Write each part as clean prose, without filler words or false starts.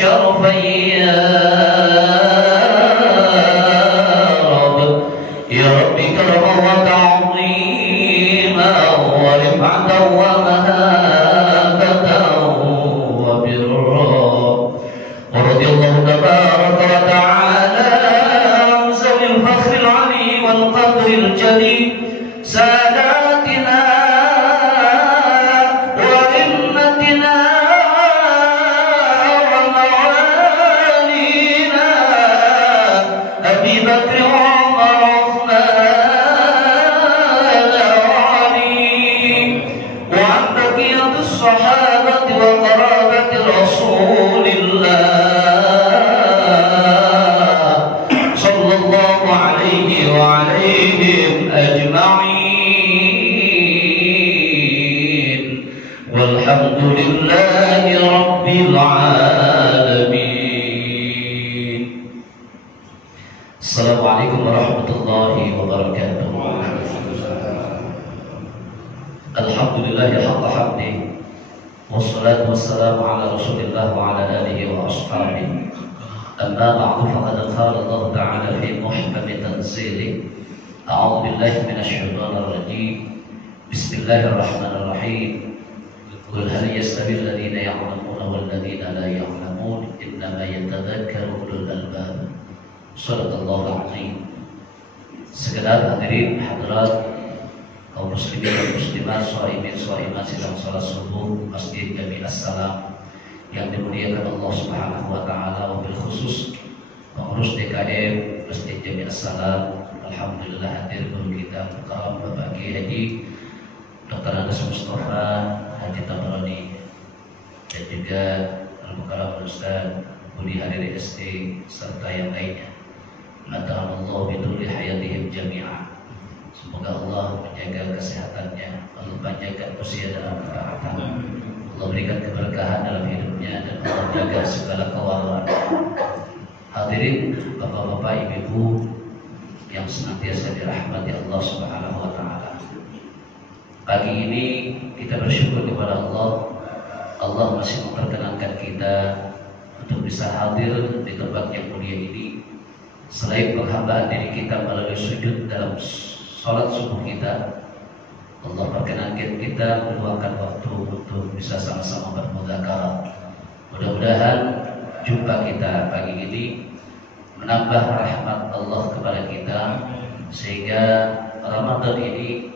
الشرفين يا رب كرما وتعظيما ورفعة ومهابة وبرا ورضي الله تبارك وتعالى عن ذوي الفخر العلي والقدر الجليل ساداتنا وأئمتنا وموالينا أبي بكر وعمر وعثمان وعلي وعن بقية الصحابة وقرابة رسول الله صلى الله عليه وعليهم أجمعين والحمد لله رب العالمين. Assalamualaikum warahmatullahi wabarakatuh. Alhamdulillahi haqqa hamdi wassalatu wassalamu ala rasulillah wa ala alihi wa ashabihi. Amma ba'du faqad qala Allah ta'ala fi muhkami tanzilih. A'udzu billahi minasy syaithanir rajim. Bismillahirrahmanirrahim. Qul hal yastawi alladziina ya'lamuuna wal ladziina laa ya'lamuun innamaa yatadzakkaru ulul albab. Shadaqallahul azim. Sekedar hadirin hadirat kaum muslimin dan muslimat, shaimin shaimat sedang salat subuh Masjid Jami As-Salam yang dimuliakan Allah Subhanahu wa taala, wabil khusus pengurus DKM Masjid Jami As-Salam. Alhamdulillah hadir guru kita Mukarram Bapak Kiai Haji Dr. Andes Mustafa Haji Tabrani dan juga Al-Mukarram Ustaz Budi Hariri SD serta yang lainnya. Mata'amallahu bidulli hayatihim jami'ah. Semoga Allah menjaga kesehatannya, Allah panjangkan usia dalam ketaatan, Allah berikan keberkahan dalam hidupnya, dan Allah jaga segala kewaraan. Hadirin bapak-bapak, ibu-ibu yang senantiasa dirahmati Allah Subhanahu wa taala. Pagi ini kita bersyukur kepada Allah. Allah masih memperkenankan kita untuk bisa hadir di tempat yang mulia ini. Selain penghambaan diri kita melalui sujud dalam sholat subuh kita, Allah perkenankan kita meluangkan waktu untuk bisa sama-sama bermudzakarah. Mudah-mudahan jumpa kita pagi ini menambah rahmat Allah kepada kita, sehingga Ramadan ini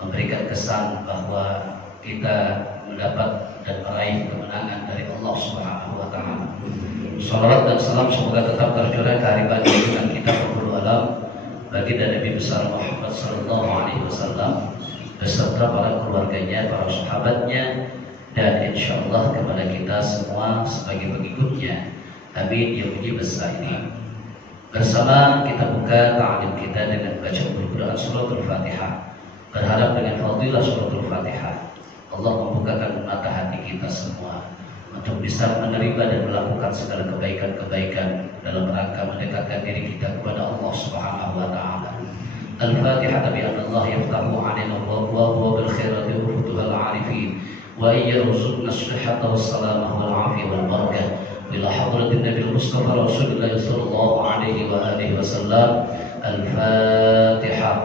memberikan kesan bahwa kita mendapat dan meraih kemenangan dari Allah Subhanahu wa taala. Salawat dan salam semoga tetap tercurah kehadiran junjungan kita penghulu alam baginda Nabi besar Muhammad sallallahu alaihi wasallam beserta para keluarganya, para sahabatnya, dan insyaallah kepada kita semua sebagai pengikutnya. Amin ya mujib as-sa'ilin. Bersama kita buka ta'lim kita dengan baca Al-Quran suratul Fatihah. Berharap dengan fadilah suratul Fatihah Allah membukakan mata hati kita semua untuk bisa menerima dan melakukan segala kebaikan-kebaikan dalam rangka mendekatkan diri kita kepada Allah Subhanahu wa taala. Al-Fatihah bi anna Allah yaftahu 'alaina wa huwa bil khairati wa futuhal 'arifin wa yarzuqna as-sihhata was salamah wal 'afiyah wal barakah ila hadratin Nabi Mustafa Rasulullah sallallahu alaihi wa alihi wasallam. Al-Fatihah.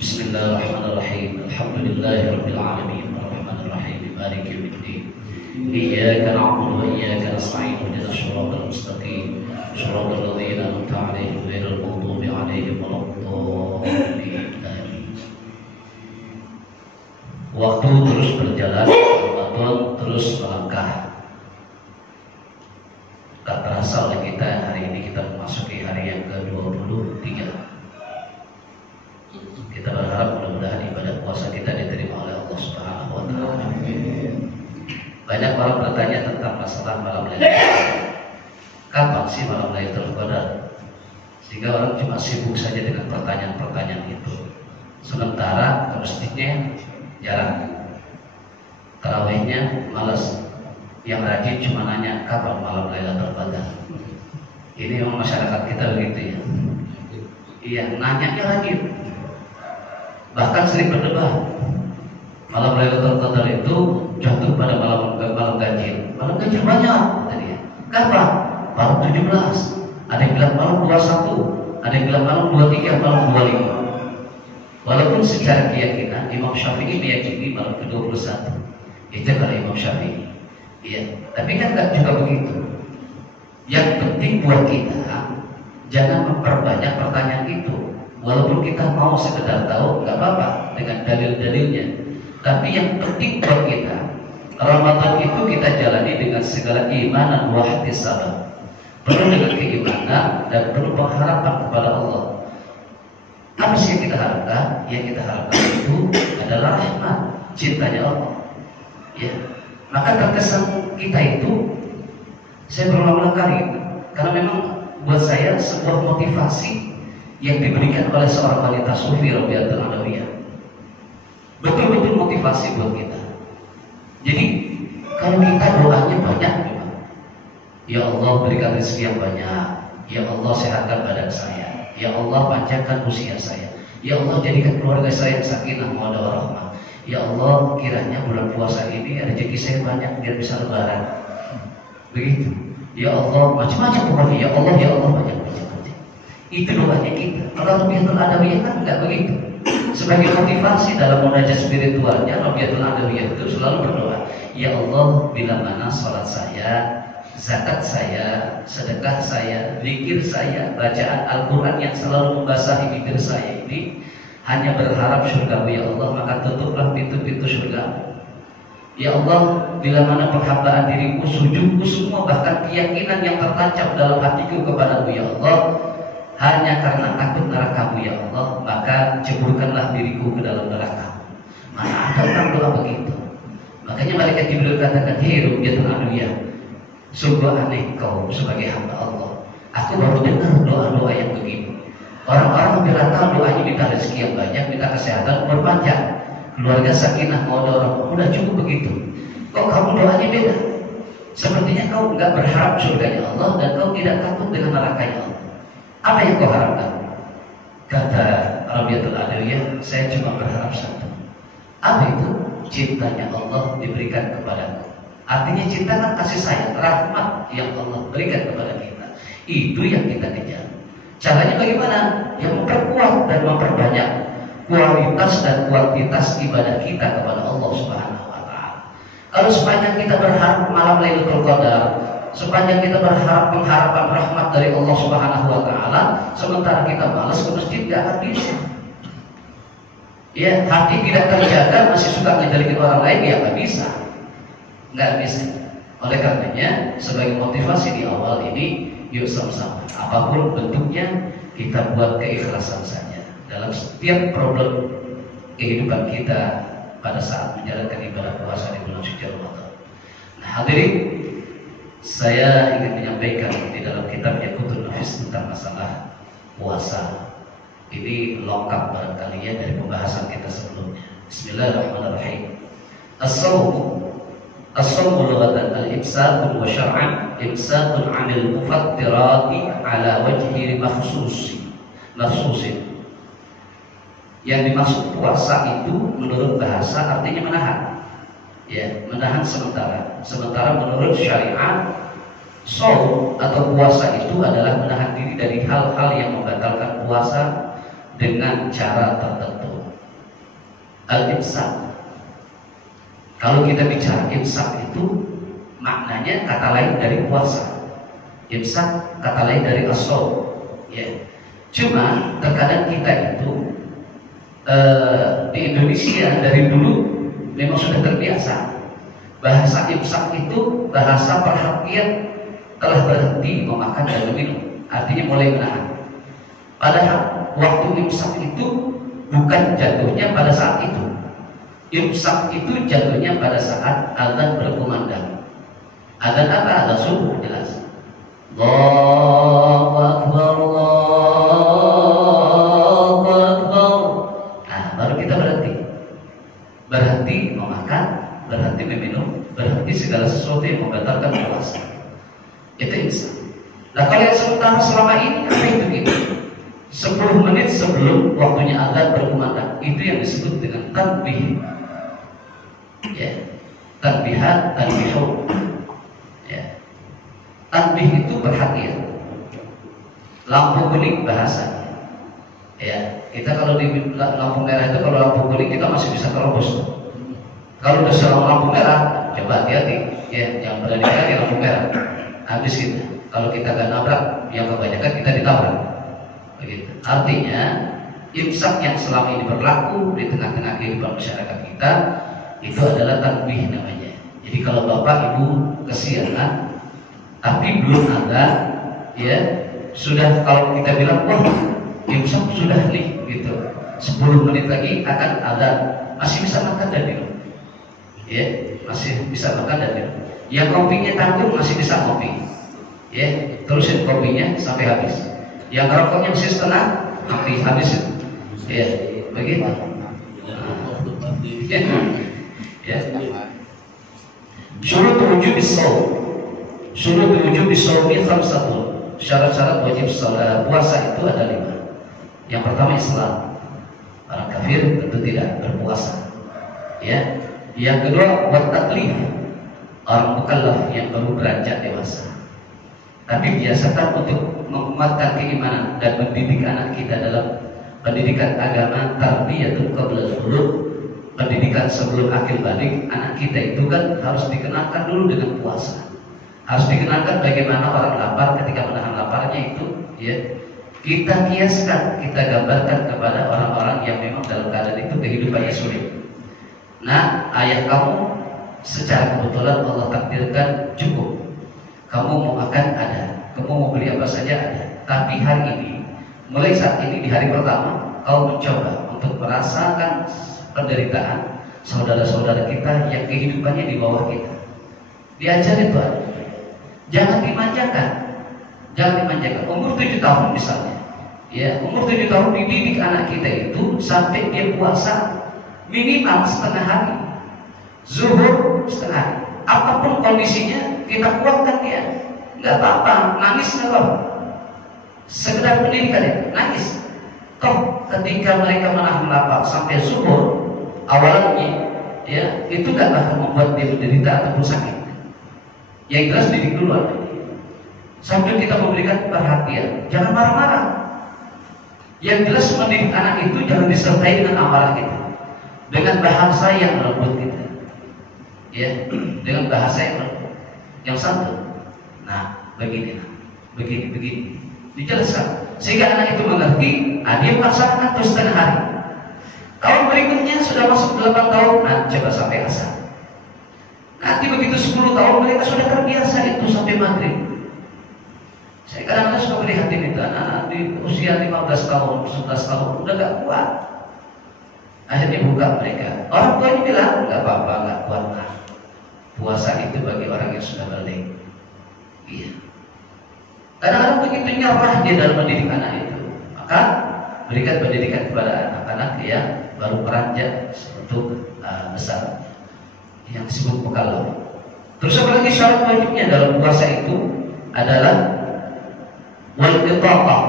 Bismillahirrahmanirrahim. Alhamdulillahirabbil alamin. مالك يوم الدين إياك نعبد وإياك نستعين اهدنا الصراط المستقيم صراط الذين أنعمت عليهم غير المغضوب عليهم ولا الضالين. Waktu terus berjalan, Ramadan terus melangkah. Tak terasa oleh kita, hari ini kita memasuki hari yang ke-23. Kita berharap mudah-mudahan ibadah puasa kita diterima oleh Allah Subhanahu wa taala. Banyak orang bertanya tentang masalah malam Lailatul Qadar. Kapan sih malam Lailatul Qadar? Sehingga orang cuma sibuk saja dengan pertanyaan-pertanyaan itu. Sementara masjidnya jarang, tarawihnya malas. Yang rajin cuma nanya kapan malam Lailatul Qadar. Ini memang masyarakat kita begitu ya. Iya, nanyanya rajin. Bahkan sering berdebat. Malam Lailatul Qadar itu jatuh pada malam malam ganjil. Malam ganjil banyak tadi ya. Kapan? Malam 17. Ada yang bilang malam 21, ada yang bilang malam 23, malam 25. Walaupun secara keyakinan Imam Syafi'i meyakini malam ke-21. Itu kalau Imam Syafi'i. Ya, tapi kan enggak juga begitu. Yang penting buat kita jangan memperbanyak pertanyaan itu. Walaupun kita mau sekedar tahu, nggak apa-apa dengan dalil-dalilnya. Tapi yang penting buat kita, Ramadan itu kita jalani dengan segala iman wa ihtisab. Penuh dengan keimanan dan penuh pengharapan kepada Allah. Apa sih yang kita harapkan? Yang kita harapkan itu adalah rahmat, cintanya Allah. Ya, maka terkesan kita itu, saya berulang-ulang kali, karena memang buat saya sebuah motivasi yang diberikan oleh seorang wanita sufi radhiyallahu anha. Betul-betul motivasi buat kita. Jadi kalau kita doanya banyak, ya Allah berikan rezeki yang banyak, ya Allah sehatkan badan saya, ya Allah panjangkan usia saya, ya Allah jadikan keluarga saya sakinah mawaddah warahmah, ya Allah kiranya bulan puasa ini rezeki saya banyak biar bisa lebaran. Begitu. Ya Allah macam-macam pokoknya, ya Allah macam-macam. Itu doanya kita. Kalau Rabiatul Adawiyah kan enggak begitu. Sebagai motivasi dalam munajat spiritualnya, Rabiatul Adawiyah itu selalu berdoa, ya Allah bila mana salat saya, zakat saya, sedekah saya, zikir saya, bacaan Al-Quran yang selalu membasahi bibir saya ini hanya berharap surga, ya Allah, maka tutuplah pintu-pintu surga. Ya Allah, bila mana penghambaan diriku, sujudku semua, bahkan keyakinan yang tertancap dalam hatiku kepadamu, ya Allah, hanya karena takut neraka-Mu, ya Allah, maka jeburkanlah diriku ke dalam neraka. Mana ada orang doa begitu? Makanya malaikat Jibril katakan, hei Rubiatul Adawiyah, sungguh aneh kau sebagai hamba Allah. Aku baru dengar doa-doa yang begini. Orang-orang bila tahu doanya minta rezeki yang banyak, minta kesehatan berpanjang, keluarga sakinah mawaddah warahmah, udah cukup begitu. Kok kamu doanya beda? Sepertinya kau enggak berharap surganya Allah dan kau tidak takut dengan nerakanya Allah. Apa yang kau harapkan? Kata Rabiatul Adawiyah, saya cuma berharap satu. Apa itu? Cintanya Allah diberikan kepadaku. Artinya cinta kan kasih sayang, rahmat yang Allah berikan kepada kita. Itu yang kita kejar. Caranya bagaimana? Yang memperkuat dan memperbanyak kualitas dan kuantitas ibadah kita kepada Allah Subhanahu wa Ta'ala. Kalau sepanjang kita berharap malam Lailatul Qadar, sepanjang kita berharap pengharapan rahmat dari Allah Subhanahu wa Ta'ala, sementara kita malas ke masjid, gak akan bisa. Ya, hati tidak terjaga, masih suka ngejalikin orang lain, ya gak bisa. Gak bisa. Oleh karenanya, sebagai motivasi di awal ini, yuk sama-sama, apapun bentuknya, kita buat keikhlasan saja dalam setiap problem kehidupan kita pada saat menjalankan ibadah puasa di bulan suci Ramadan. Nah, hadirin, saya ingin menyampaikan di dalam kitab Yaqutul Nafis tentang masalah puasa. Ini lengkap barangkali ya dari pembahasan kita sebelumnya. Bismillahirrahmanirrahim. As-sawmu lughatan al-imsakun wa syar'an imsakun 'anil mufattirati 'ala wajhi makhsusin. Yang dimaksud puasa itu menurut bahasa artinya menahan. Ya, menahan sementara. Sementara menurut syariat, shaum atau puasa itu adalah menahan diri dari hal-hal yang membatalkan puasa dengan cara tertentu. Al-imsak. Kalau kita bicara imsak itu maknanya kata lain dari puasa. Imsak kata lain dari as-shaum. Ya. Cuma terkadang kita itu di Indonesia dari dulu memang sudah terbiasa. Bahasa imsak itu bahasa perhatian telah berhenti memakan dan meminum, artinya mulai menahan. Padahal waktu imsak itu bukan jatuhnya pada saat itu. Imsak itu jatuhnya pada saat azan berkumandang. Azan apa? Azan subuh jelas. Allahu Akbar, Allahu Akbar. Nah, baru kita berhenti memakan, berhenti meminum, berhenti segala sesuatu yang membatalkan puasa. Itu imsak. Nah, kalau yang sementara selama ini apa itu gitu? 10 menit sebelum waktunya azan berkumandang, itu yang disebut dengan tanbih. Ya. Tanbihat, tanbihu. Ya. Tanbih itu perhatian. Lampu kuning bahasanya. Ya, kita kalau di lampu merah itu, kalau lampu kuning kita masih bisa terobos. Kalau udah serang lampu merah, coba hati-hati. Ya, yang berani di lampu merah. Habis kita. Kalau kita gak nabrak, yang kebanyakan kita ditabrak. Begitu. Artinya, imsak yang selama ini berlaku di tengah-tengah kehidupan masyarakat kita itu adalah tanbih namanya. Jadi kalau bapak ibu kesiangan, tapi belum ada, ya sudah kalau kita bilang wah imsak sudah nih gitu, 10 menit lagi akan ada, masih bisa makan dan minum, ya masih bisa makan dan minum. Yang kopinya tanggung masih bisa kopi, ya terusin kopinya sampai habis. Yang rokoknya masih setengah, habis, ya begitu. Ya. Syurut wujub shaum. Syurut wujub shaumi khamsatun. Syarat-syarat wajib puasa itu ada 5. Yang pertama Islam. Orang kafir tentu tidak berpuasa. Ya. Yang kedua wat taklif. Orang mukallaf yang baru beranjak dewasa. Tapi biasakan untuk menguatkan keimanan dan mendidik anak kita dalam pendidikan agama, tarbiyatul qabla al-bulugh, pendidikan sebelum akil balik. Anak kita itu kan harus dikenalkan dulu dengan puasa. Harus dikenalkan bagaimana orang lapar ketika menahan laparnya itu, ya. Kita kiaskan, kita gambarkan kepada orang-orang yang memang dalam keadaan itu kehidupannya sulit. Nah, ayah kamu secara kebetulan Allah takdirkan cukup. Kamu mau makan ada, kamu mau beli apa saja ada. Tapi hari ini, mulai saat ini di hari pertama, kau mencoba untuk merasakan penderitaan saudara-saudara kita yang kehidupannya di bawah kita. Diajar itu ada. Jangan dimanjakan. Jangan dimanjakan. Umur 7 tahun misalnya, ya umur 7 tahun dididik anak kita itu sampai dia puasa minimal setengah hari, zuhur setengah hari. Apapun kondisinya kita kuatkan dia. Nggak apa-apa, nangis nggak apa-apa. Sekedar pendidikan ya, nangis. Toh ketika mereka menahan lapar sampai zuhur, awalnya ya itu gak akan membuat dia menderita ataupun sakit. Yang jelas didik dulu anak. Sambil kita memberikan perhatian, jangan marah-marah. Yang jelas mendidik anak itu jangan disertai dengan amarah kita, dengan bahasa yang lembut kita, ya dengan bahasa yang lembut, yang santun. Nah begini, dijelaskan sehingga anak itu mengerti. Dia melaksanakan terus setengah hari. Tahun berikutnya sudah masuk 8 tahun, nah coba sampai asar. Nanti begitu 10 tahun mereka sudah terbiasa itu sampai maghrib. Saya kadang-kadang suka melihat ini anak di usia 15 tahun, 11 tahun udah gak kuat. Akhirnya buka mereka. Orang tuanya bilang nggak apa-apa, nggak kuat. Nah, puasa itu bagi orang yang sudah balik. Iya. Kadang-kadang begitu nyerah dia dalam mendidik anak itu. Maka berikan pendidikan kepada anak-anak yang baru beranjak untuk besar, yang disebut mukallaf. Terus apa lagi syarat wajibnya dalam puasa itu adalah wal itaqah.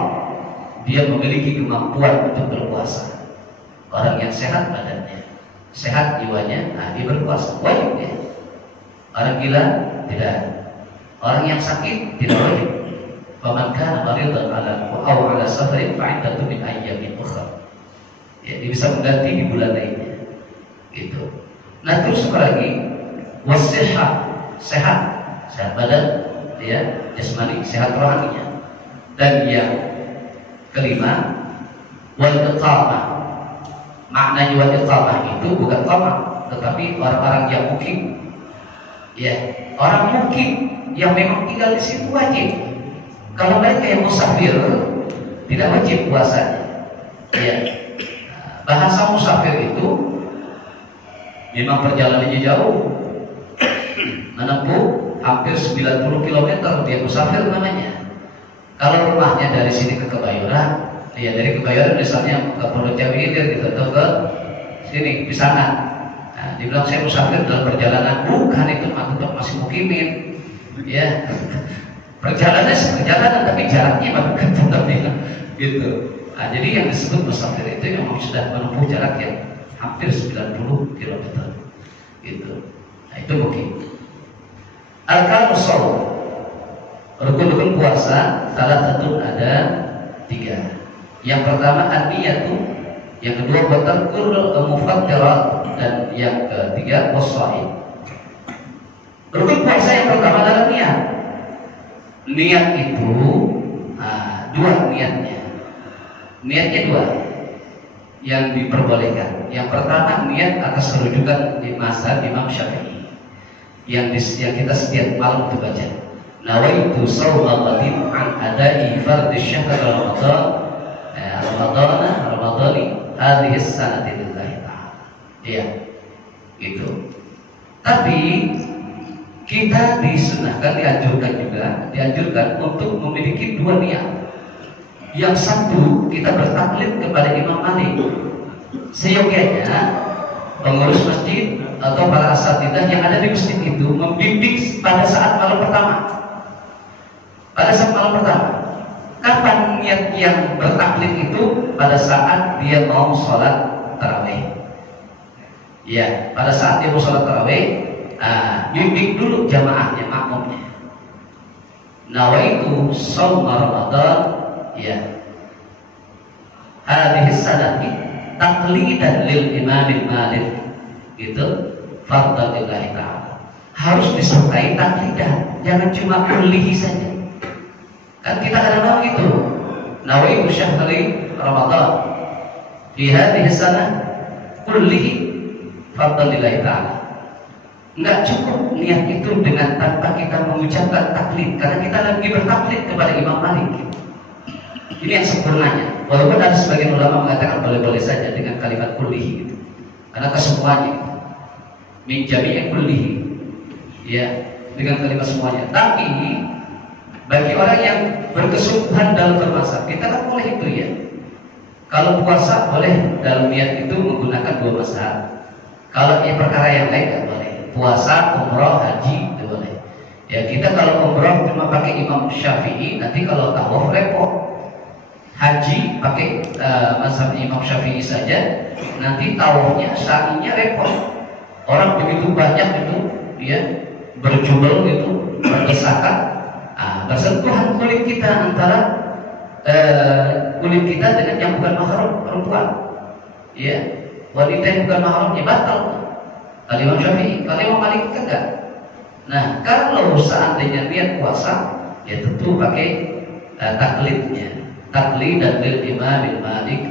Dia memiliki kemampuan untuk berpuasa. Orang yang sehat badannya, sehat jiwanya, nah dia berpuasa wajib ya. Orang gila tidak. Orang yang sakit tidak wajib. Faman kana maridan aw ala safarin fa'iddatun min ayyamin ukhra. Ya, dia bisa mengganti di bulan lainnya. Gitu. Nah, terus apa lagi? Wasihah, sehat badan, ya, jasmani, sehat rohaninya. Dan yang kelima, wal iqamah. Maknanya wal iqamah itu bukan qamah, tetapi orang-orang yang mukim. Ya, orang mukim yang memang tinggal di situ wajib. Kalau mereka yang musafir tidak wajib puasanya. Ya. Bahasa musafir itu memang perjalanannya jauh, menempuh hampir 90 km dia musafir namanya. Kalau rumahnya dari sini ke Kebayoran, ya dari Kebayoran misalnya ke Pondok Hilir gitu, atau ke sini Pisangan. Nah, dibilang saya musafir dalam perjalanan, bukan itu masih mukimin. Ya, perjalanan tapi jaraknya bukan tapi gitu. Nah, jadi yang disebut musafir itu memang sudah menempuh jarak yang hampir 90 km gitu. Nah, itu mungkin. Arkanus shaum, rukun-rukun puasa salah satu ada 3. Yang pertama an-niyatu, yang kedua batarkul mufattirat, dan yang ketiga was-shaim. Rukun puasa yang pertama adalah niat. Niat itu 2 niatnya. Niatnya 2 yang diperbolehkan. Yang pertama niat atas rujukan di mazhab Imam Syafi'i yang kita setiap malam itu baca. Nawaitu shauma ghadin an ada'i fardhi syahr Ramadani hadhihi sanati lillahi ta'ala. Iya. Gitu. Tapi kita disunahkan, dianjurkan untuk memiliki 2 niat. Yang satu kita bertaklid kepada Imam Malik. Seyogianya pengurus masjid atau para asatidzah yang ada di masjid itu membimbing pada saat malam pertama. Pada saat malam pertama. Kapan niat yang bertaklid itu? Pada saat dia mau sholat tarawih. Ya, pada saat dia mau sholat tarawih, bimbing dulu jamaahnya, makmumnya. Nawaitu shaum Ramadan, ya. Hadhihi sanati taqlidan lil Imam Malik. Gitu, fardhu lillahi ta'ala. Harus disertai taklidan, jangan cuma kulihi saja. Kan kita kadang-kadang gitu. Nawaitu syahri Ramadan fi hadhihi sanah kullihi fardhu lillahi ta'ala. Enggak cukup niat itu dengan tanpa kita mengucapkan taklid, karena kita lagi bertaklid kepada Imam Malik. Ini yang sempurnanya. Walaupun ada sebagian ulama mengatakan boleh-boleh saja dengan kalimat kullihi gitu. Karena kesemuanya min jami'i kullihi. Ya, dengan kalimat semuanya. Tapi bagi orang yang berkesungguhan dalam berpuasa, kita kan boleh itu ya. Kalau puasa boleh dalam niat itu menggunakan 2 mazhab. Kalau perkara yang lain nggak boleh. Puasa, umroh, haji itu boleh. Ya kita kalau umroh cuma pakai Imam Syafi'i, nanti kalau tawaf repot. Haji pakai mazhab Imam Syafi'i saja, nanti tawafnya, sa'inya repot. Orang begitu banyak itu, ya berjubel gitu, berdesakan. Bersentuhan kulit kita antara kulit kita dengan yang bukan mahram perempuan, ya wanita yang bukan mahramnya batal. Kalau Imam Syafi'i, kalau Imam Malik kan enggak. Nah kalau seandainya niat puasa, ya tentu pakai taklidnya, taklid dan lil Imam Malik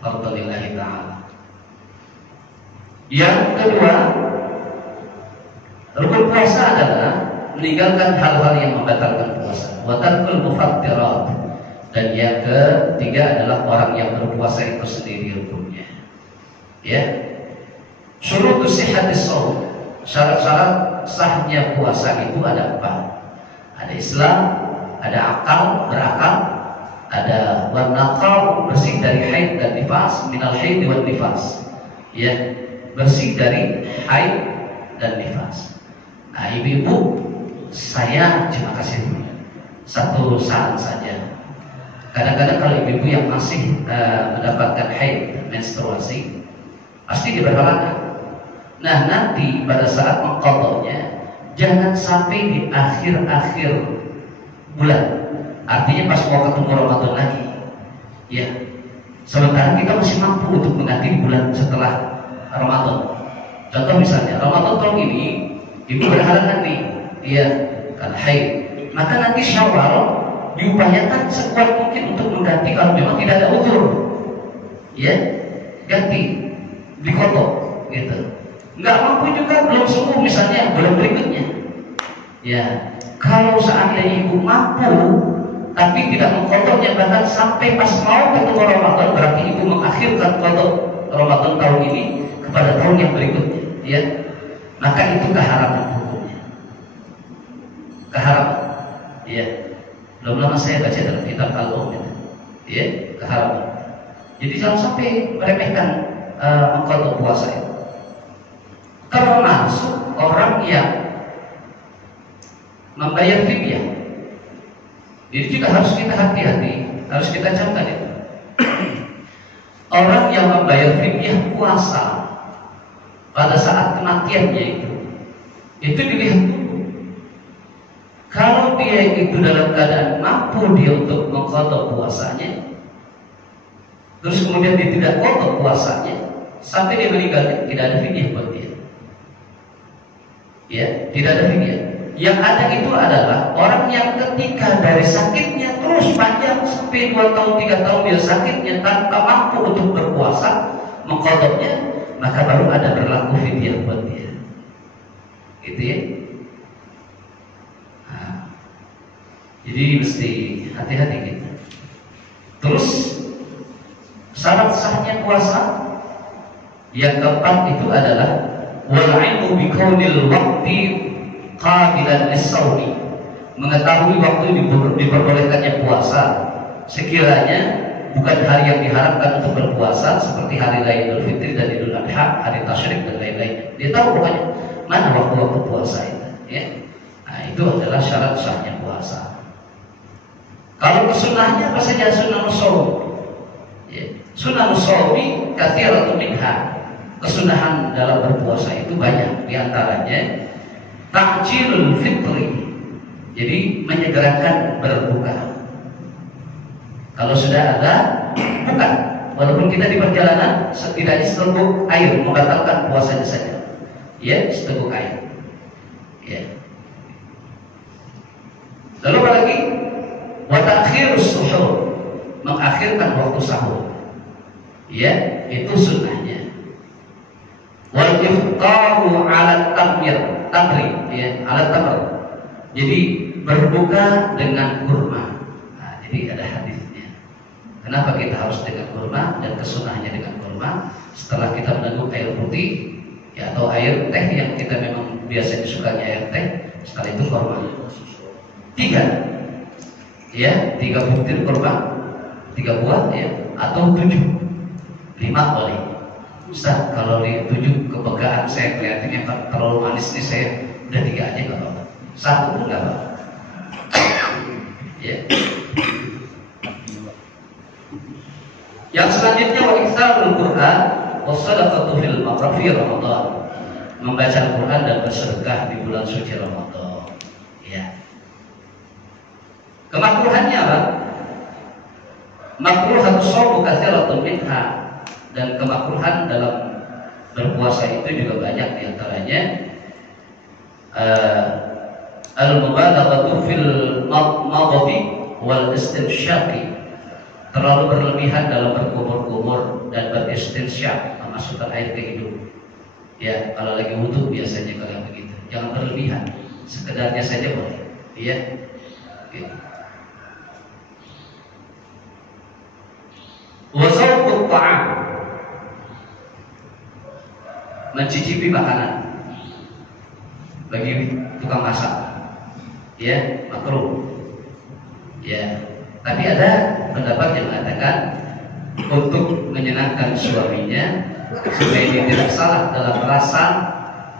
radhiyallahu ta'ala. Yang kedua, rukun puasa adalah meninggalkan hal-hal yang membatalkan puasa. Wa tarkul mufattirat. Dan yang ketiga adalah orang yang berpuasa itu sendiri rukunnya. Ya. Syurut sihhatis shaum. Syarat-syarat sahnya puasa itu ada 4. Ada Islam, ada akal, berakal, ada warnaqal, bersih dari haid dan nifas, minal haid wan nifas. Ya, bersih dari haid dan nifas. Nah, ibu-ibu, saya cuma kasih satu saran saja. Kadang-kadang kalau ibu-ibu yang masih mendapatkan haid, menstruasi, pasti diberhalangan. Nah, nanti pada saat mengqadanya, jangan sampai di akhir-akhir bulan. Artinya pas mau ketemu Ramadan lagi. Ya. Sementara kita masih mampu untuk mengganti bulan setelah Ramadan. Contoh misalnya, Ramadan tahun ini ibu berhalangan nih, dia kan haid. Maka nanti Syawal diupayakan sekuat mungkin untuk mengganti kalau memang tidak ada uzur. Ya, ganti, dikotok, gitu. Nggak mampu juga belum sembuh misalnya bulan berikutnya. Ya, kalau seandainya ibu mampu tapi tidak mengkotoknya bahkan sampai pas mau ketemu Ramadan, berarti ibu mengakhirkan kotok Ramadan tahun ini kepada tahun yang berikutnya. Ya, maka itu keharaman hukumnya. Keharaman. Ya. Belum lama saya baca dalam kitab Al-Um, ya, keharaman. Jadi jangan sampai meremehkan mengqadha puasa itu. Termasuk orang yang membayar fidyah. Jadi juga harus kita hati-hati, harus kita camkan itu. Orang yang membayar fidyah puasa pada saat kematiannya itu, Itu dilihat dulu. Kalau dia itu dalam keadaan mampu dia untuk mengqadha puasanya, terus kemudian dia tidak qadha puasanya sampai dia meninggal, tidak ada fidyah buat dia. Ya, tidak ada fidyah. Yang ada itu adalah orang yang ketika dari sakitnya terus panjang sampai 2 tahun 3 tahun dia sakitnya tanpa mampu untuk berpuasa mengqadhanya, maka baru ada berlaku fidyah buat dia. Gitu ya. Nah, jadi mesti hati-hati kita. Terus syarat sahnya puasa yang keempat itu adalah wal ilmu bi kaunil waqti qabilan lis-shaumi, mengetahui waktu diperbolehkannya puasa sekiranya bukan hari yang diharapkan untuk berpuasa seperti hari raya Idul Fitri dan Idul Adha, hari tasyrik dan lain-lain. Dia tahu pokoknya mana waktu-waktu puasa itu, ya. Nah, itu adalah syarat sahnya puasa. Kalau kesunahnya apa saja sunnah shaum? Ya. Sunnah shaumi katsiratun minha. Kesunahan dalam berpuasa itu banyak, di antaranya ta'jilul fitri. Jadi menyegerakan berbuka. Kalau sudah ada buka, walaupun kita di perjalanan setidaknya seteguk air membatalkan puasanya saja. Ya, seteguk air. Ya. Lalu apa lagi? Wa ta'khirus suhur, mengakhirkan waktu sahur. Ya, itu sunnahnya. Wal iftaru 'ala tamri, ya, 'ala tamr. Jadi berbuka dengan kurma. Nah, jadi ada hadisnya. Kenapa kita harus dengan kurma dan kesunahnya dengan kurma? Setelah kita meneguk air putih, ya, atau air teh yang kita memang biasanya sukanya air teh, setelah itu kurma. 3, ya, 3 butir kurma, 3 buah, ya, atau 7, 5 boleh. Ustaz, kalau di 7 kepegaan saya kelihatannya terlalu manis nih, saya udah 3 aja nggak apa-apa. 1 pun nggak apa-apa. Ya. Yang selanjutnya wa iktsarul Qur'an wa shadaqatu fil fi Ramadan, membaca Al-Qur'an dan bersedekah di bulan suci Ramadan. Ya. Kemakruhannya apa? Makruhatun shaum katsiratun minha, dan kemakruhan dalam berpuasa itu juga banyak, diantaranya al-mubalaghatu fil madhi wal istinsyaqi, terlalu berlebihan dalam berkumur-kumur dan beristinsyak, memasukkan air ke hidung. Ya, kalau lagi wudu biasanya kalau yang begitu, jangan berlebihan, sekedarnya saja boleh. Ya, gitu. Wa zawqut ta'am, mencicipi makanan bagi tukang masak, ya, makruh. Ya, tapi ada pendapat yang mengatakan untuk menyenangkan suaminya supaya dia tidak salah dalam rasa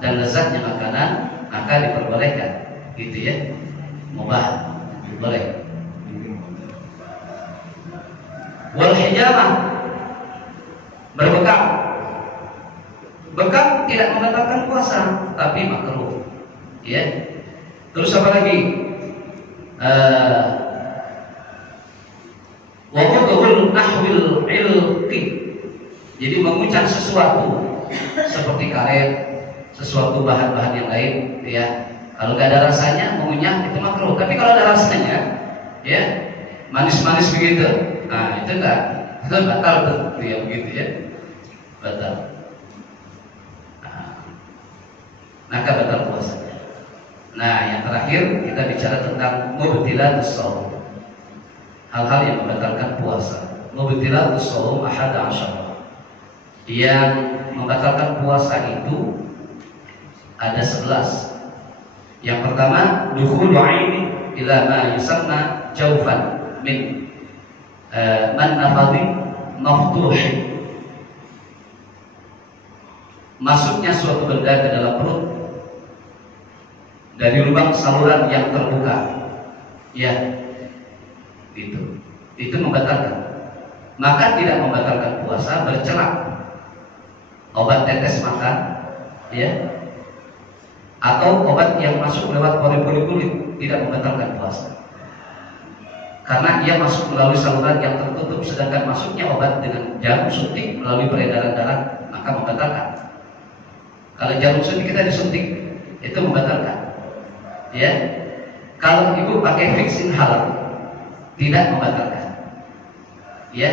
dan lezatnya makanan, maka diperbolehkan, gitu ya, mubah, boleh. Wal hijamah, berbekam. Bekam tidak membatalkan puasa, tapi makruh. Ya. Terus apa lagi? Wa qadhul nahwil ilqi. Jadi mengucap sesuatu seperti karet, sesuatu bahan-bahan yang lain, ya. Kalau nggak ada rasanya mengunyah itu makruh. Tapi kalau ada rasanya, ya, manis-manis begitu, nah itu enggak, itu batal tuh, ya begitu ya, batal. Maka batal puasanya. Nah, yang terakhir kita bicara tentang mubtilatus shaum, hal-hal yang membatalkan puasa. Mubtilatus shaum 11. Yang membatalkan puasa itu ada 11. Yang pertama, dukhulu aini ila ma yusamma jawfan min manafadhi maftuh, masuknya suatu benda ke dalam perut dari lubang saluran yang terbuka, ya, itu membatalkan. Maka tidak membatalkan puasa bercelak, obat tetes makan, ya, atau obat yang masuk lewat pori-pori kulit tidak membatalkan puasa. Karena ia masuk melalui saluran yang tertutup, sedangkan masuknya obat dengan jarum suntik melalui peredaran darah maka membatalkan. Kalau jarum suntik kita disuntik itu membatalkan. Ya. Kalau ibu pakai fix inhaler tidak membatalkan. Ya.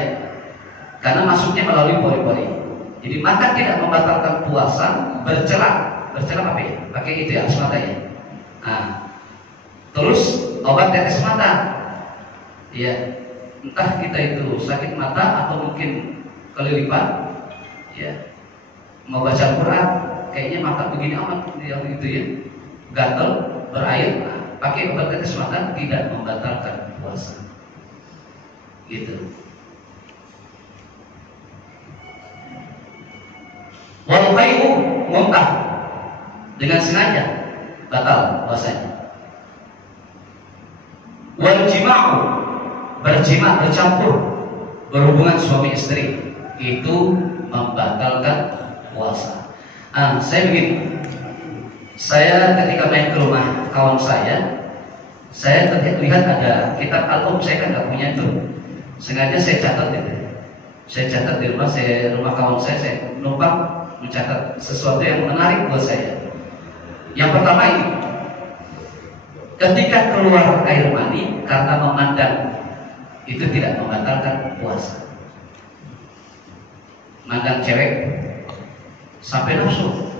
Karena masuknya melalui pori-pori. Jadi maka tidak membatalkan puasa bercelak. Bercelak apa ya? Pakai itu ya, mata ya. Nah, terus obat tetes mata, ya, entah kita itu sakit mata atau mungkin kelilipan, ya, mau baca Quran, kayaknya mata begini amat, yang gitu ya, gatal, berair, nah, pakai obat tetes mata tidak membatalkan puasa, gitu. Wal qai'u muntah dengan sengaja batal puasanya. Wal jima'u berjima, bercampur, berhubungan suami istri itu membatalkan puasa. Saya begini, saya ketika main ke rumah kawan saya lihat ada kitab album, saya kan nggak punya itu, sengaja saya catat itu. Saya catat di rumah kawan saya numpang mencatat sesuatu yang menarik buat saya. Yang pertama ini, ketika keluar air mani karena memandang itu tidak membatalkan puasa. Mandang cewek sampai nafsu,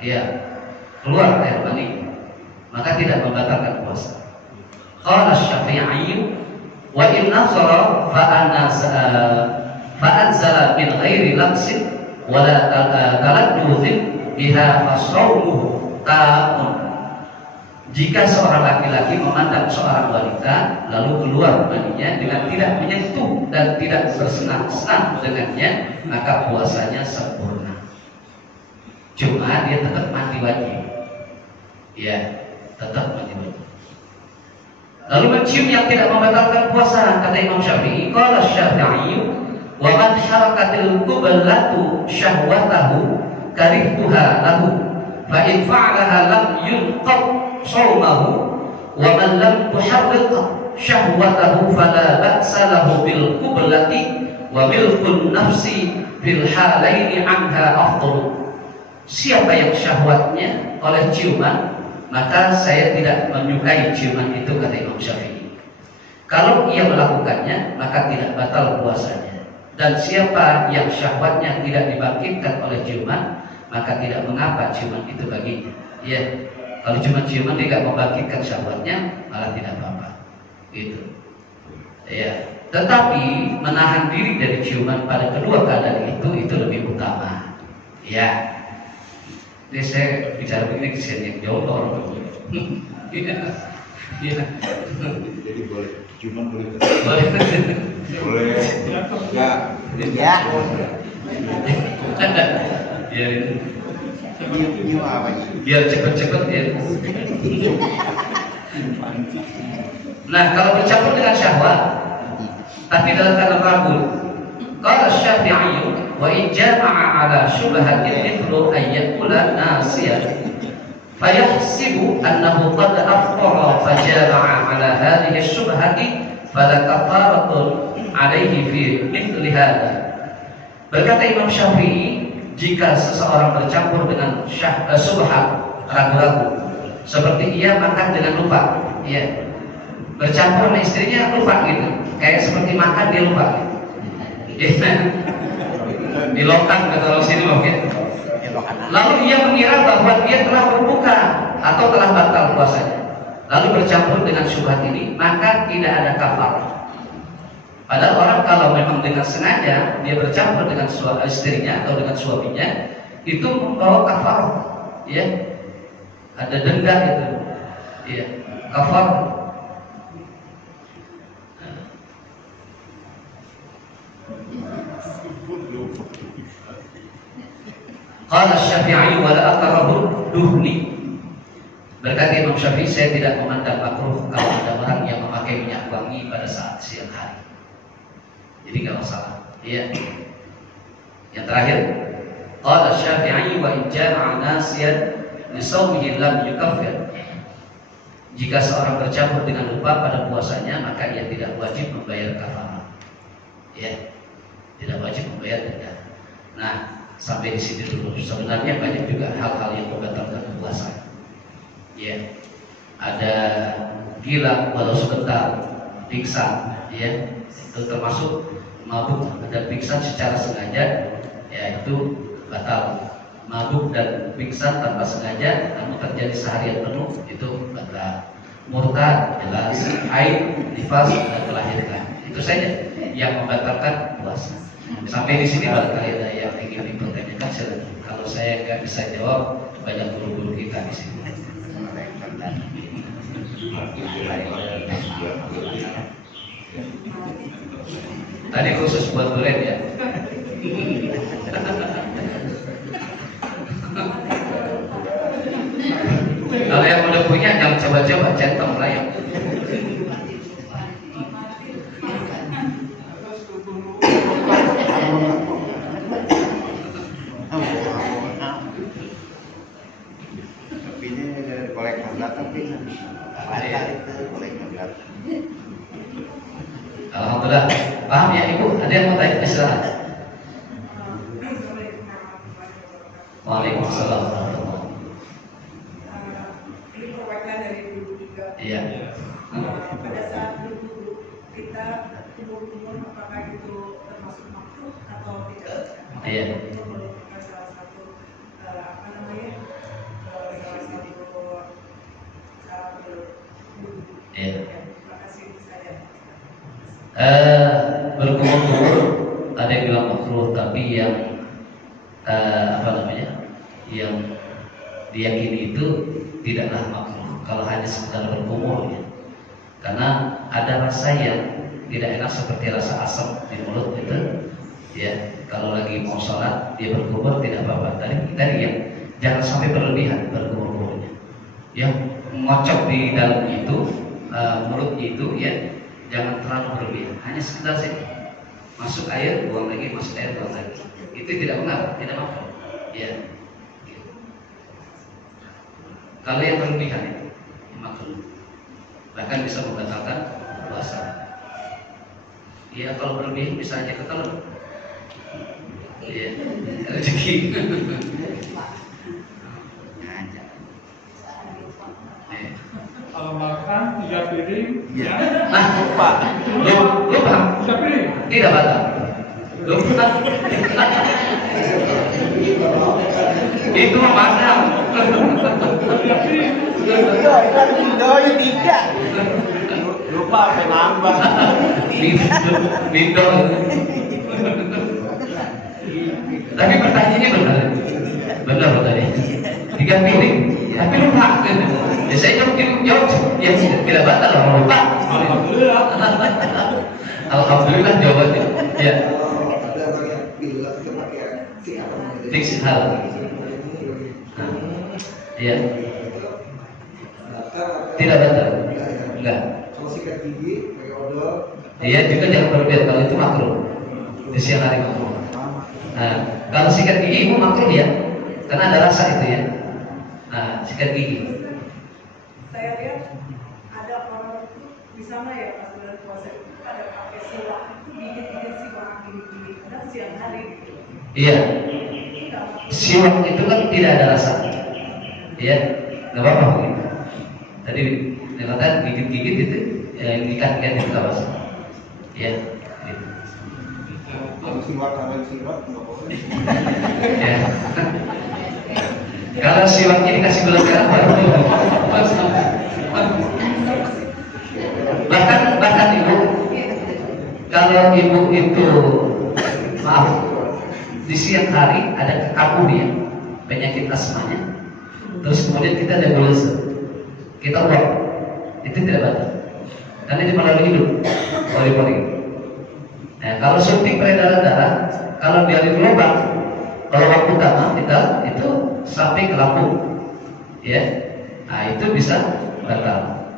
ya, keluar air mani maka tidak membatalkan puasa. Qala Syafi'i wa in nazara fa anzala min ghairi laqsin wala taladduzin biha fasawmuhu ta'un. Jika seorang laki-laki memandang seorang wanita lalu keluar maninya dengan tidak menyentuh dan tidak bersenang-senang dengannya, maka puasanya sempurna. Cuma dia tetap mandi wajib. Ya, tetap mandi wajib. Lalu mencium yang tidak membatalkan puasa, kata Imam Syafi'i, qala Syafi'i wa man harakatil qublatu syahwatahu karihtuha lahu fa in fa'alaha lam yunqad shawmahu wa man lam tuharrik syahwatahu fala ba'sa lahu bil qublati wa milkun nafsi fil halaini anha afdal. Siapa yang syahwatnya oleh ciuman, maka saya tidak menyukai ciuman itu, kata Imam Syafi'i. Kalau ia melakukannya, maka tidak batal puasanya. Dan siapa yang syahwatnya tidak dibangkitkan oleh ciuman, maka tidak mengapa ciuman itu baginya. Ya, kalau cuma ciuman tidak membangkitkan syahwatnya, malah tidak apa-apa. Gitu. Ya. Tetapi menahan diri dari ciuman pada kedua keadaan itu lebih utama. Ya. Jadi saya bicara begini kesian yang jauh orang tua. Iya. Jadi boleh, cuman boleh. Boleh. Boleh. Ya. Ya. Ya. Nyium apa ini? Biar cepet-cepet ya. Nah, kalau bercampur dengan syahwat, tapi dalam keadaan ragu, qala Syafi'i wa in jama'a ala syubhatin mithlu ayyakula nasiyan fayahsibu annahu qad afṭara fajama'a ala hadhihi syubhati fala kafaratun alaihi fi mithli hadha. Berkata Imam Syafi'i, jika seseorang bercampur dengan syubhat, ragu-ragu, seperti ia makan dengan lupa, ya, bercampur dengan istrinya lupa gitu, kayak seperti makan dia lupa gitu. Di lokang kata orang sini mungkin. Lalu ia mengira bahwa dia telah berbuka atau telah batal puasanya, lalu bercampur dengan syubhat ini, maka tidak ada kafarah. Padahal orang kalau memang dengan sengaja dia bercampur dengan istrinya atau dengan suaminya, itu membawa kafarah, ya, ada denda itu, ya, kafarah. Qala Syafi'i wa la aqrabu duhni. Berkata Imam Syafi'i, saya tidak memandang makruh kalau ada orang yang memakai minyak wangi pada saat siang hari. Jadi enggak masalah. Iya. Yang terakhir, qala Syafi'i wa in jama'a nasiyan lisaumihi lam yukaffir. Jika seorang bercampur dengan lupa pada puasanya, maka ia tidak wajib membayar kafarah. Ya, tidak wajib membayar denda. Nah, sampai di sini dulu. Sebenarnya banyak juga hal-hal yang membatalkan puasa. Ya, ada gila walau sebentar, pingsan, ya, itu termasuk mabuk dan pingsan secara sengaja, ya itu batal. Mabuk dan pingsan tanpa sengaja, namun terjadi seharian penuh, itu batal. Murtad jelas, haid, nifas dan melahirkan, itu saja yang membatalkan puasa. Sampai di sini barangkali ada yang ingin dipertanyakan, silakan. Kalau saya nggak bisa jawab, banyak guru-guru kita di sini. Tadi khusus buat duren ya. Kalau yang udah punya jangan coba-coba centang layang. Tapi ini dari kolek hangat tapi Alhamdulillah, paham ya Ibu? Ada yang mau tanya? Silakan. Waalaikumsalam warahmatullahi wabarakatuh. Ini perwakilan dari dulu juga. Iya. Pada saat dulu kita umur apakah itu termasuk makruh atau tidak? Iya. Itu merupakan salah satu apa namanya salah satu cara berwudu. Iya. Terima kasih saya. Berkumur-kumur ada yang bilang makruh, tapi yang yang diyakini itu tidaklah makruh kalau hanya sekedar berkumur ya. Karena ada rasa yang tidak enak seperti rasa asam di mulut itu ya. Kalau lagi mau sholat dia berkumur tidak apa-apa. Tadi ya jangan sampai berlebihan berkumur-kumurnya. Yang ngocok di dalam itu mulutnya itu ya, jangan terlalu berlebihan. Hanya sekedar saja masuk air buang lagi, masuk air buang lagi. Itu tidak benar, tidak makruh. Ya. Kalau yang berlebihan itu makruh, bahkan bisa membatalkan puasa. Ya kalau berlebihan bisa aja ketelan. Ya, rezeki. Kalau makan 3 piring, ya. Lupa. Lupa. 3 piring. Tidak batal. Lupa. Itu makan. 3 piring. Doi tidak. Lupa apa nambah. Bindo. Tapi pertanyaannya benar. Benar tadi. 3 piring. Tapi lupa. Ya saya jawab ya tidak batal kalau lupa. Alhamdulillah. Alhamdulillah jawabannya. Ya. Ada banyak bila kita pakai sikat. Fix hal. Iya. Tidak batal. Enggak. Kalau sikat gigi pakai odol. Iya juga jangan berlebihan, kalau itu makruh. Di siang hari makruh. Nah, kalau sikat gigi itu makruh ya, karena ada rasa itu ya. Nah, sikat gigi. Saya lihat ada orang itu di sana ya pas bulan puasa itu ada pakai siwak itu gigit-gigit siwak gigit-gigit padahal siang hari gitu. Iya. Siwak itu kan tidak ada rasa. Iya, nggak apa-apa mungkin. Tadi dikatakan gigit-gigit itu ikan-ikan itu nggak rasa. Iya. Gitu. Kalau siwak nggak boleh. Ya. Kalau siwaknya dikasih gula garam baru bahkan ibu, kalau ibu itu maaf di siang hari ada kambuh ya, penyakit asmanya, terus kemudian kita ada gulse, kita uap, itu tidak batal karena itu melalui hidup pori-pori. Nah, kalau suntik peredaran darah, kalau dia di lubang, kalau waktu utama kita itu sampai ke lambung, ya, nah itu bisa batal.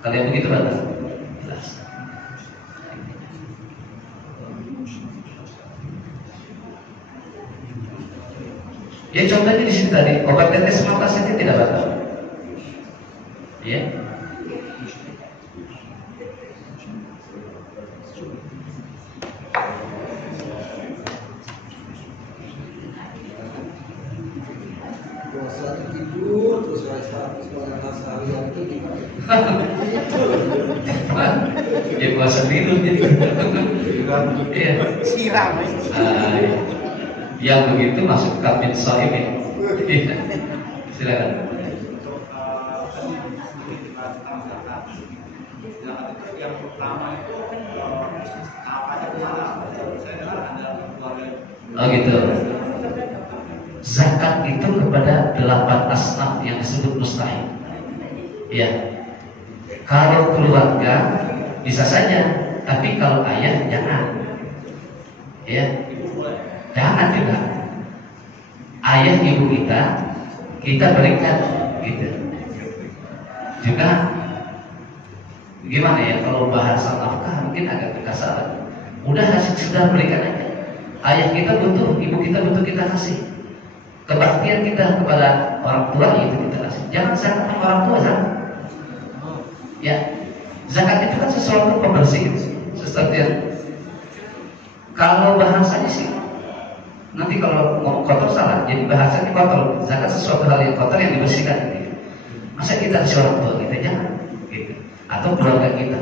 Kalau yang begitu batal, jelas. Ya contohnya di sini tadi, obat tetes mata saja tidak batal. Ya. Puasa tidur terus status puasa seharian itu gimana? Ya puasa tidur jadi. Iya. Siram. Yang begitu masuk kabin soib ya. Silakan. Yang pertama itu tahapannya salah. Saya dengar ada keluarga. Oh gitu. Zakat itu kepada 8 asnaf yang disebut mustahil. Ya. Kalau keluarga bisa saja, tapi kalau ayah jangan. Ya. Jangan juga. Ayah ibu kita berikan gitu. Juga gimana ya kalau bahasa nafkah mungkin agak kekasaran. Udah sudah berikan aja. Ayah kita butuh, ibu kita butuh, kita kasih. Kebaktian kita kepada orang tua itu kita kasih. Jangan zakat sama orang tua, jangan. Ya, zakat itu kan sesuatu pembersih, sesuatu yang kalau bahasanya sih nanti kalau mau kotor salah, jadi bahasanya kotor. Zakat sesuatu hal yang kotor yang dibersihkan. Gitu. Masa kita kasih orang tua kita jangan, gitu. Atau keluarga kita.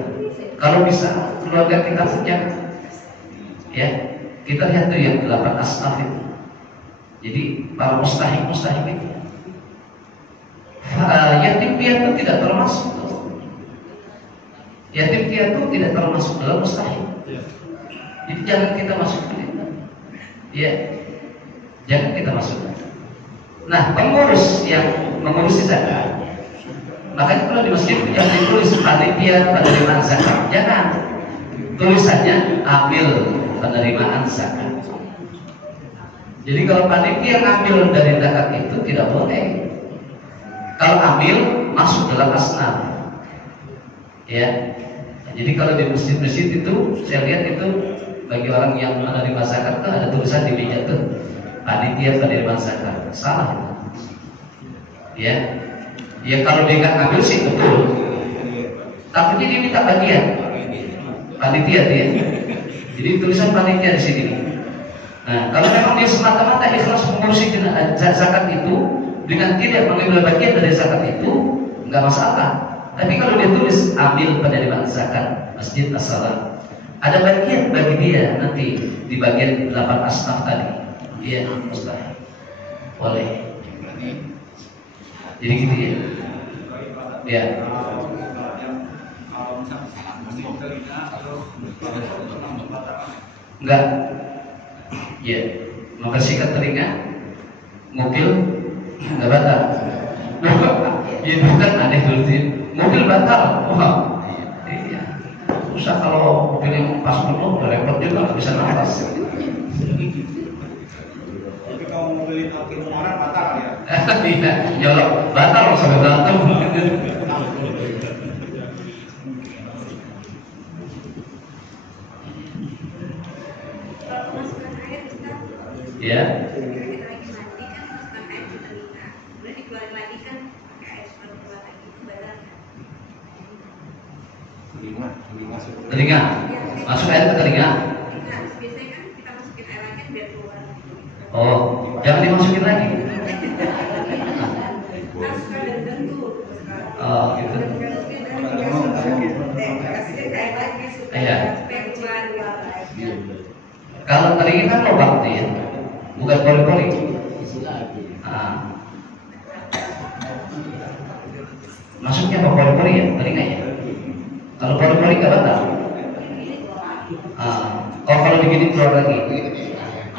Kalau bisa keluarga kita punya, ya kita lihat tuh yang 8 asnaf itu. Jadi para mustahik itu yatim piatu tidak termasuk. Yatim piatu tidak termasuk dalam mustahik. Jadi jangan kita masukin. Ya, jangan kita masukkan. Nah, pengurus yang mengurus zakat, makanya kalau di masjid jangan ditulis panitia penerimaan zakat, jangan. Tulisannya ambil penerimaan zakat. Jadi kalau panitia ngambil dari zakat itu tidak boleh. Kalau ambil masuk dalam asnaf. Ya. Jadi kalau di masjid-masjid itu saya lihat itu bagi orang yang menerima zakat itu ada tulisan di meja itu panitia penerimaan zakat. Salah itu. Ya. Ya kalau dia nggak ngambil sih betul. Tapi dia minta bagian. Panitia dia. Jadi tulisan panitia di sini. Nah, kalau memang dia semata-mata ikhlas mengurusi zakat itu dengan tidak mengambil bagian dari zakat itu, nggak masalah. Tapi kalau dia tulis ambil penerimaan zakat Masjid As-Salam, ada bagian bagi dia nanti di bagian 8 asnaf tadi. Iya, mustahil. Boleh. Jadi gitu ya. Ya. Enggak. Ya, membersihkan telinga, mobil nggak batal. Ya bukan aneh dulu, mobil batal. Wah, iya. Susah kalau mobil yang pas penuh, repot juga nggak bisa nafas. Tapi kalau mobil itu akhirnya orang batal ya? Iya, nyolok batal sampai berantem. Ya. Telinga. Masuk air ke telinga. Oh, jangan dimasukin lagi. Oh, gitu. Iya. Kalau telinga kan lubang tuh ya, bukan pori-pori. Masuknya apa pori-pori ya, telinga ya. Kalau pori-pori nggak batal. Oh kalau begini keluar lagi,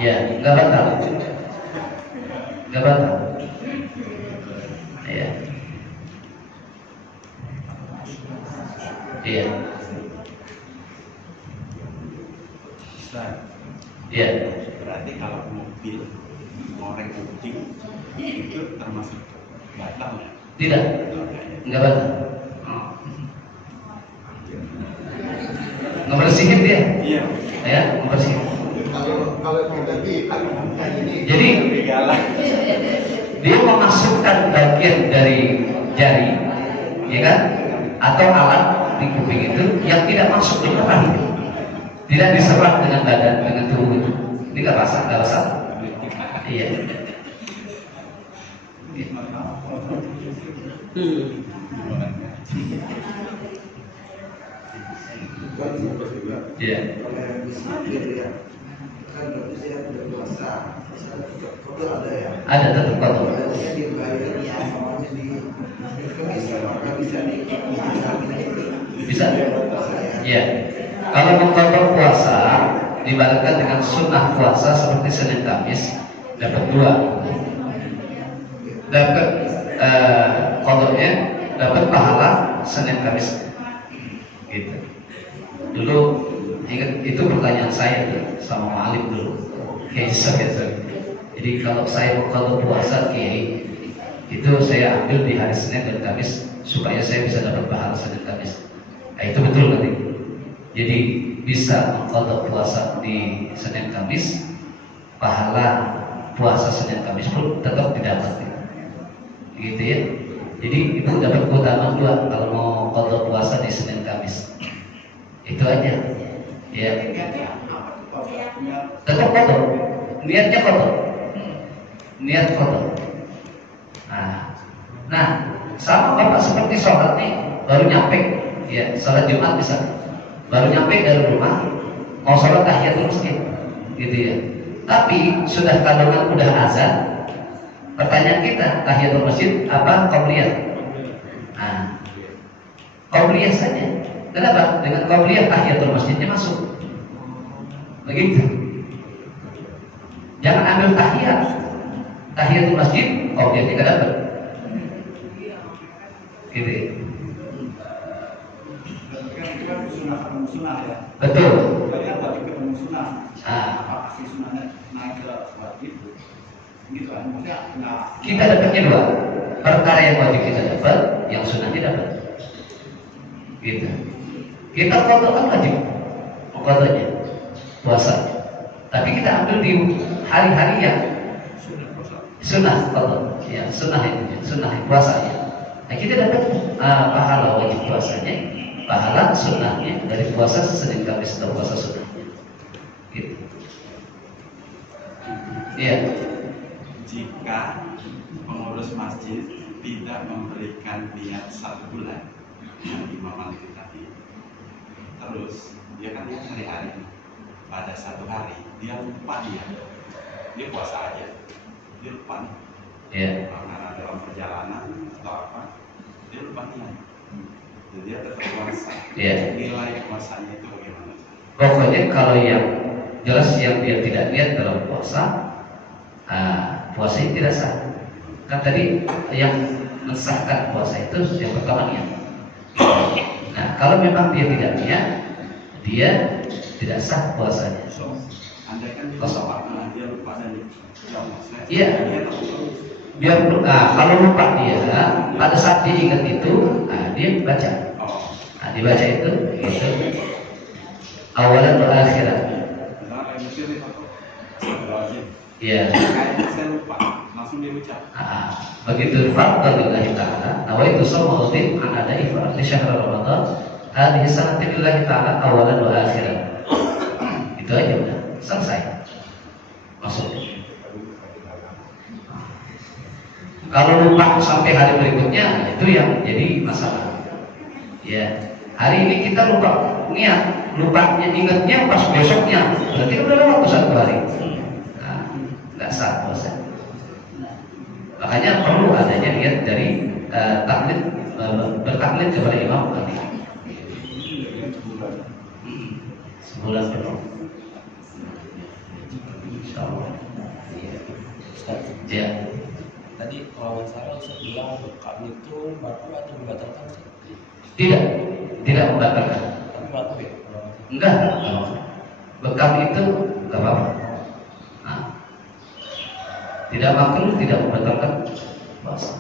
ya nggak batal, nggak batal. Ya, iya, iya. Berarti kalau mobil goreng kucing itu termasuk batal ya? Tidak, nggak batal. Ngebersihin dia. Iya. Ya, ngebersihin. Kalau kita di Jadi dia memasukkan bagian dari jari, ya kan, atau alat di kuping itu yang tidak masuk ke rahim, tidak diserap dengan badan, dengan tubuh itu. Ini nggak basah. Iya. Iya. Kalau yang disiplin ya, kan berarti saya berpuasa. Kodok ada ya? Ada tetap kotor. Berarti dibayar samanya di kemis, maka bisa Bisa. Iya. Kalau mengkodok puasa dibarenkan dengan sunnah puasa seperti Senin Kamis, dapat dua. Dapat kodoknya, dapat pahala Senin Kamis. Gitu. Dulu ingat itu pertanyaan saya tuh sama Malik dulu. Jadi kalau saya kalau puasa kiai itu saya ambil di hari Senin dan Kamis supaya saya bisa dapat pahala Senin Kamis. Nah, itu betul nanti. Jadi bisa mengkodok puasa di Senin Kamis, pahala puasa Senin Kamis pun tetap didapat. Gitu ya. Jadi itu dapat keutamaan dua kalau mau kodok puasa di Senin Kamis. Itu aja. Ya. Tetap kodok. Niatnya kodok. Niat kodok. Nah, sama Bapak seperti sholat nih, baru nyampe, ya sholat Jumat bisa, baru nyampe dari rumah, mau sholat tahiyatul masjid, gitu ya. Tapi sudah kandungan udah azan. Pertanyaan kita, tahiyatul masjid apa qabliyah? Qabliyah saja. Kenapa? Dengan qabliyah tahiyatul masjidnya masuk. Begitu. Jangan ambil tahiyatul masjid, qabliyah tidak dapat. Gitu ya. Sunnah ya. Betul. Kalian tadi ketemu sunnah. Ah. Apa sih sunnahnya naik ke wajib? Gitu kan? Maksudnya nggak. Kita dapatnya dua. Perkara yang wajib kita dapat, yang sunnahnya dapat. Gitu. Kita kodok kan wajib, kodoknya puasa. Tapi kita ambil di hari-hari yang sunnah kodok, ya sunnah itu, sunnah puasanya. Nah kita dapat pahala wajib puasanya, pahala sunnahnya dari puasa Senin Kamis atau puasa sunnahnya. Gitu. Iya. Jika pengurus masjid tidak memberikan niat 1 bulan yang Imam Malik tadi, terus dia kan niat hari-hari, pada 1 hari dia lupa dia puasa aja, dia lupa nih. Iya. Karena dalam perjalanan atau apa, dia lupa niat, jadi dia tetap puasa. Iya. Nilai puasanya itu bagaimana? Pokoknya kalau yang jelas yang dia tidak niat dalam puasa, puasanya tidak sah. Kan tadi yang mensahkan puasa itu yang pertama niat. Nah kalau memang dia tidak niat, dia tidak sah puasanya. Andai kan dia lupa dan Iya. Biar kalau lupa dia, pada saat dia ingat itu, dia baca. Dibaca itu, gitu. Awalan wa akhiran. Iya. Kayaknya saya lupa, langsung dia ucap. Begitu fardhu ta'ala, nawaitu shauma ghadin an ada'i fardhi syahr Ramadan, hadhihi sanati lillahi ta'ala awalan wa akhiran. Itu aja udah, selesai. Masuk. Kalau lupa sampai hari berikutnya, itu yang jadi masalah. Ya, hari ini kita lupa niat, lupanya ingatnya pas besoknya, berarti udah lewat 1 hari. Nggak sah puasa. Makanya perlu adanya niat dari taklid, bertaklid kepada imam tadi. Sebulan penuh. Insyaallah. Ya. Tadi kalau nggak salah Ustaz bilang bekam itu batal atau membatalkan? Tidak membatalkan. Tapi batal ya? Enggak. Bekam itu nggak apa-apa. Tidak makruh, tidak membatalkan puasa.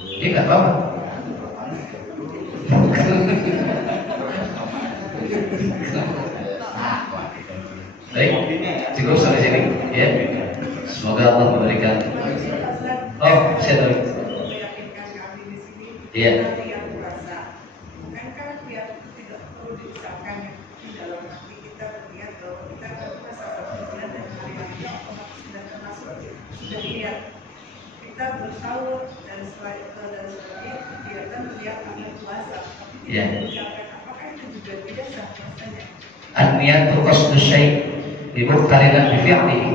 Ini nggak apa-apa. Baik, cukup sampai sini ya. Semoga Allah memberikan. Oh, saya tahu. meyakinkan kami di sini. Iya. Hati yang puasa. Bukankah niat itu tidak perlu diucapkan di dalam hati kita berniat bahwa kita akan puasa satu bulan dan hari-hari itu otomatis sudah termasuk sudah niat. Kita bersahur dan sebagainya kegiatan niat akan puasa. Tapi Iya. tidak diucapkan apakah itu juga tidak sah puasanya? An-niyatu qasdu syai' bimuqtarinan bi fi'lihi.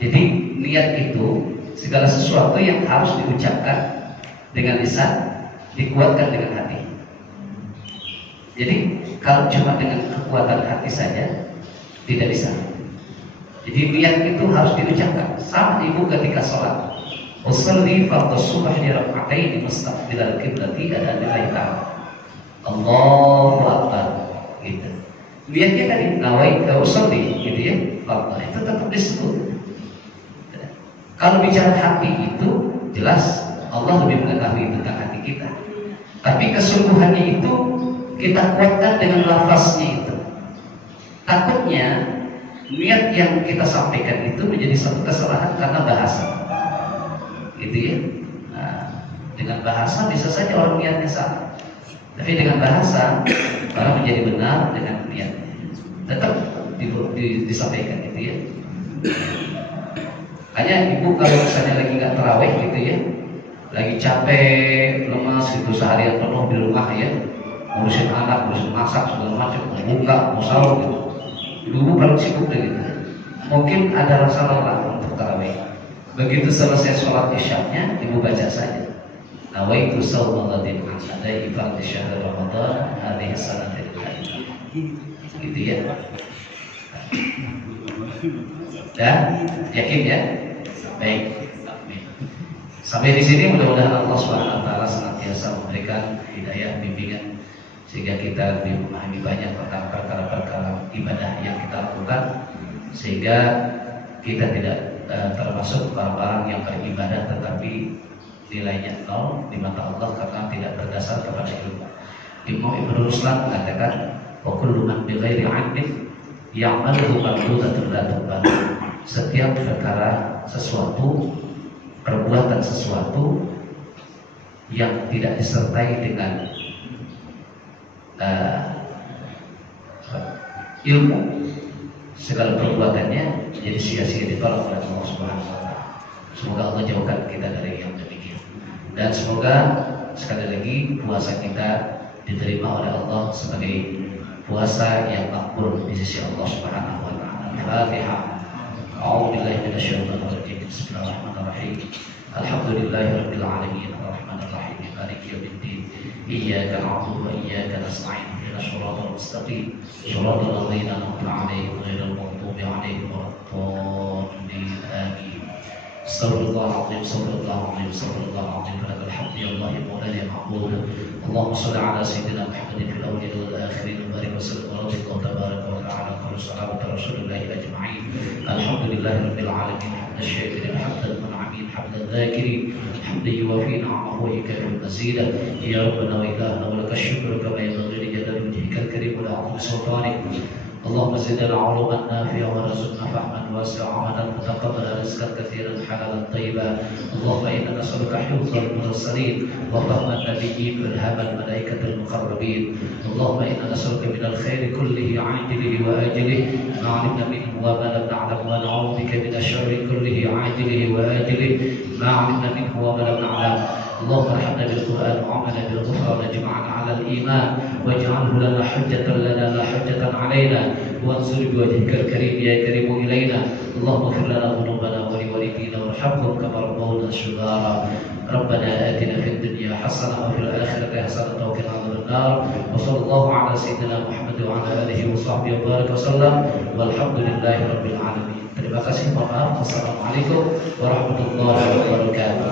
Jadi niat itu segala sesuatu yang harus diucapkan dengan lisan, dikuatkan dengan hati. Jadi kalau cuma dengan kekuatan hati saja tidak bisa. Jadi niat itu harus diucapkan. Sama ibu ketika sholat, usolli fardhu subhi rak'ataini mustaqbilal qiblati ada lillahi ta'ala. Allahu akbar. Gitu. Niatnya tadi nawaitu usolli gitu ya. Fardhu itu tetap disebut. Kalau bicara hati itu jelas Allah lebih mengetahui tentang hati kita. Tapi kesungguhannya itu kita kuatkan dengan lafaznya itu. Takutnya niat yang kita sampaikan itu menjadi satu kesalahan karena bahasa. Gitu ya. Nah, dengan bahasa bisa saja orang niatnya salah. Tapi dengan bahasa orang menjadi benar dengan niatnya. Tetap disampaikan gitu ya. Hanya ibu kalau misalnya lagi nggak terawih gitu ya, lagi capek, lemas gitu seharian penuh di rumah ya, ngurusin anak, ngurusin masak segala macam, mau buka, mau sahur gitu. Ibu paling sibuk deh gitu. Mungkin ada rasa lelah untuk terawih. Begitu selesai sholat isyaknya, ibu baca saja. Nawaitu shawma ghadin adai fardhi syahr Ramadan hadhihi sanatil hajj. Gitu ya. Dan yakin ya? Baik. Sampai di sini mudah-mudahan Allah Subhanahu wa taala senantiasa memberikan hidayah bimbingan sehingga kita lebih memahami banyak perkara-perkara ibadah yang kita lakukan sehingga kita tidak termasuk orang-orang yang beribadah tetapi nilainya nol di mata Allah karena tidak berdasar kepada ilmu. Ibnu Ruslan mengatakan wa kullu man bighairi 'ilmin ya'maluhu mardudatan la tuqbal. Setiap perkara sesuatu, perbuatan sesuatu yang tidak disertai dengan ilmu, segala perbuatannya jadi sia-sia ditolak oleh Allah Subhanahu wa taala. Semoga Allah jauhkan kita dari yang demikian. Dan semoga sekali lagi puasa kita diterima oleh Allah sebagai puasa yang makbul di sisi Allah Subhanahu wa taala. Al-Fatihah. A'udzu billahi minasyaitonir rajim. Bismillahirrahmanirrahim. Alhamdulillahirabbil alamin arrahmanir rahim maliki yaumiddin. Iyyaka na'budu wa iyyaka nasta'in. Ihdinas shiratal mustaqim. Shiratal ladzina an'amta 'alaihim ghairil maghdubi 'alaihim waladdallin. Amin. Astagfirullahaladzim, astagfirullahaladzim, astagfirullahaladzim. Lakal hamdu ya Allah ya Maulana ya Ma'bud. Allahumma shalli ala sayyidina Muhammadin fil awwalin wal akhirin wa barik wa sallim wa radiyallahu tabaraka wa ta'ala ala sahabati Rasulillahi ajma'in. Alhamdulillahirabbil alamin. Hamdan syakirin, hamdan mun'amin, hamdan dzakirin, hamdan yuwafi ni'amahu wa yukafi mazidah. Ya Rabbana wa ilahana wa lakal syukru kama yanbaghi li jalali wajhikal karim wa li'azimi sultanik. اللهم زدنا علوما نافعا وارزقنا فهما واسعا وعملا متقبلا رزقا كثيرا حلالا طيبا. اللهم انا نسالك حفظ المرسلين وفهم النبيين والهام الملائكه المقربين. اللهم انا نسالك من الخير كله عاجله واجله ما علمنا منه وما لم نعلم ونعوذ بك من الشر كله عاجله واجله ما علمنا منه وما لم نعلم. اللهم ارحمنا بالقران وعملنا بالغفران واجمعنا على الايمان واجعله لنا حجه لنا لا حجه علينا وانصر بوجهك الكريم يا كريم الينا. اللهم اغفر لنا ذنوبنا ولوالدينا وارحمهم كما ربونا صغارا. ربنا اتنا في الدنيا حسنه وفي الاخره حسنه وقنا عذاب النار. وصلى الله على سيدنا محمد وعلى اله وصحبه وبارك وسلم والحمد لله رب العالمين. Terima kasih, mohon maaf. Wassalamualaikum warahmatullahi wabarakatuh.